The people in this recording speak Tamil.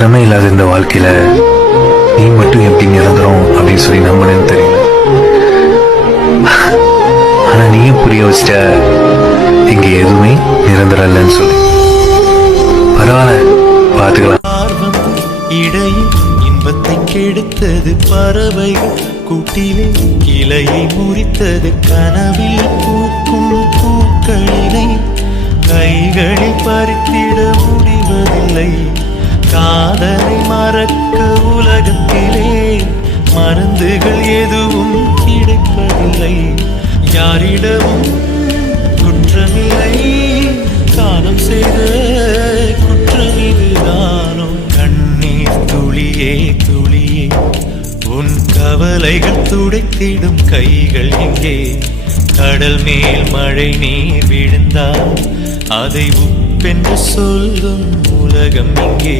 நிரந்தரமே இல்லாத இந்த வாழ்க்கையில நீ மட்டும் எப்படி நிரந்தரம் அப்படின்னு சொல்லி நம்பணும்னு தெரியல. ஆனா நீயும் புரிய வச்சிட்ட இங்க எதுவுமே நிரந்தரம் இல்லைன்னு சொல்லி. பரவாயில்ல, பாத்துக்கலாம். இடையில் இன்பத்தை கெடுத்தது பறவைகள் கூட்டிலே கிளையை முறித்தது கனவில் பூக்கும் பூக்களினை கைகளில் பறித்திட முடிவதில்லை. காதலை மறக்க உலகத்திலே மருந்துகள் எதுவும் கிடைப்பதில்லை. யாரிடமும் குற்றமில்லை, காலம் செய்த குற்றம் இதுதானோ. கண்ணீர் துளியே துளியே உன் கவலைகள் துடைத்திடும் கைகள் எங்கே? கடல் மேல் மழை நீர் விழுந்தால் அதை உப்பென்று சொல்லும் உலகம் இங்கே.